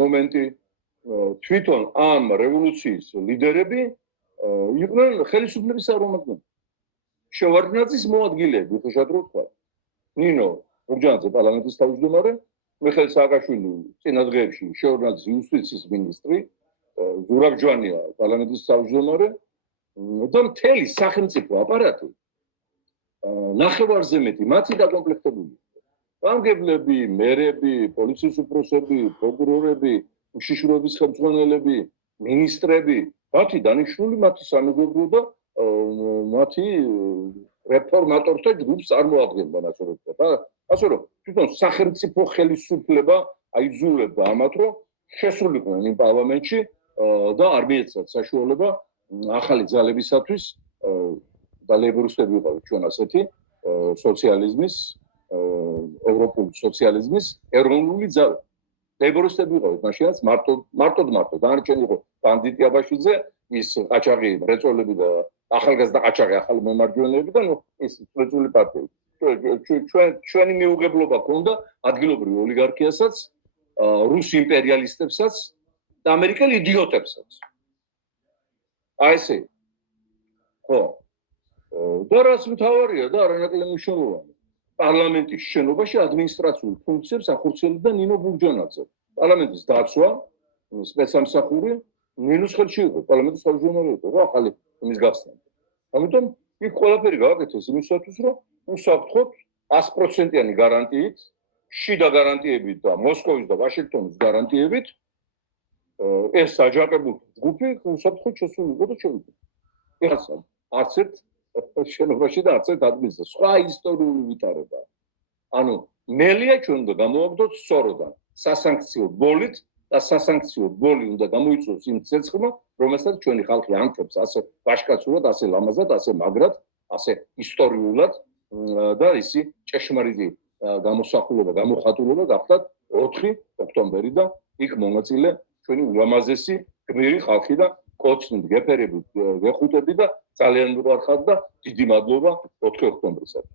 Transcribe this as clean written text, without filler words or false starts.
მომენტი თვითონ ამ რევოლუციის ლიდერები იყვნენ ხელისუფლების წარმომადგენლები. შევარდნაძის მოადგილეები, ხშირად რო ვთქვა. ნინო ბურჯანაძე პარლამენტის თავმჯდომარე, მიხეილ სააკაშვილი წინა დღეებში შევარდნაძის იუსტიციის მინისტრი, ზურაბ ჯვანია პარლამენტის თავმჯდომარე და მთელი სახელმწიფო აპარატი ნახევარზე მეტი მათი დაკომპლექტებული. გამგებლები, მერები, პოლიციის უფროსები, პროკურორები, უშიშროების ხელმძღვანელები, მინისტრები, მათი დანიშნული, მათი სამეგობრო და მათი რეფორმატორთა ჯგუფს წარმოადგენდა, ასე რომ ვთქვა. ასე რომ თვითონ სახელმწიფო ხელისუფლება აიძულებდა ამათ, რომ შესულიყვნენ იმ პარლამენტში და არ მიეცათ საშუალება ახალი ძალებისათვის და ლეიბორისტები იყავით ჩვენ ასეთი სოციალიზმის ევროპული სოციალიზმის ეროვნული ძალა. ლეიბორისტები იყავით მაშინაც მარტო დანარჩენი იყო ბანდიტი აბაშიძე, ის ყაჩაღი მრეწველები და ახალგაზრდა ყაჩაღი ახალი მემარჯვენეები და ის წვრილი პარტიები. ჩვენი მიუღებლობა ჰქონდა ადგილობრივ ოლიგარქიასაც, რუს იმპერიალისტებსაც და ამერიკელ იდიოტებსაც. აი ესე. ხო. და რაც მთავარია და არანაკლები მნიშვნელოვანი. პარლამენტის შენობაში ადმინისტრაციულ ფუნქციებს ახორციელებდა ნინო ბურჯანაძე. პარლამენტის დაცვა, სპეცსამსახური ნინოს ხელში იყო, პარლამენტის თავმჯდომარე იყო, რა ახალი იმის გახსნა. ამიტომ იქ ყველაფერი გააკეთეს იმისათვის, რომ უსაფრთხოდ 100%-იანი გარანტიით, შიდა გარანტიებით და მოსკოვის და ვაშინგტონის გარანტიებით ეს აჯანყებული ჯგუფი უსაფრთხოდ შესულიყო და შევიდა. ეხლა არც ერთ შენობაში და არც ერთ ადგილზე. სხვა ისტორიული ვითარება. ანუ ნელია ჩვენ უნდა გამოვაგდოთ სწოროდან სასანქციო ბოლით და სასანქციო ბოლი უნდა გამოიწვიოს იმ ცეცხლმა, რომელსაც ჩვენი ხალხი ანთებს ასე ვაშკაცურად, ასე ლამაზად, ასე მაგრად, ასე ისტორიულად და ისი ჭეშმარიტი გამოსახულობა, გამოხატულობა გახდათ 4 ოქტომბერი და იქ მონაწილე ჩვენი ულამაზესი გმირი ხალხი და კოცნით გეფერებით, გეხუტები და ძალიან მიყარხართ და დიდი მადლობა 4 ოქტომბრისათვის.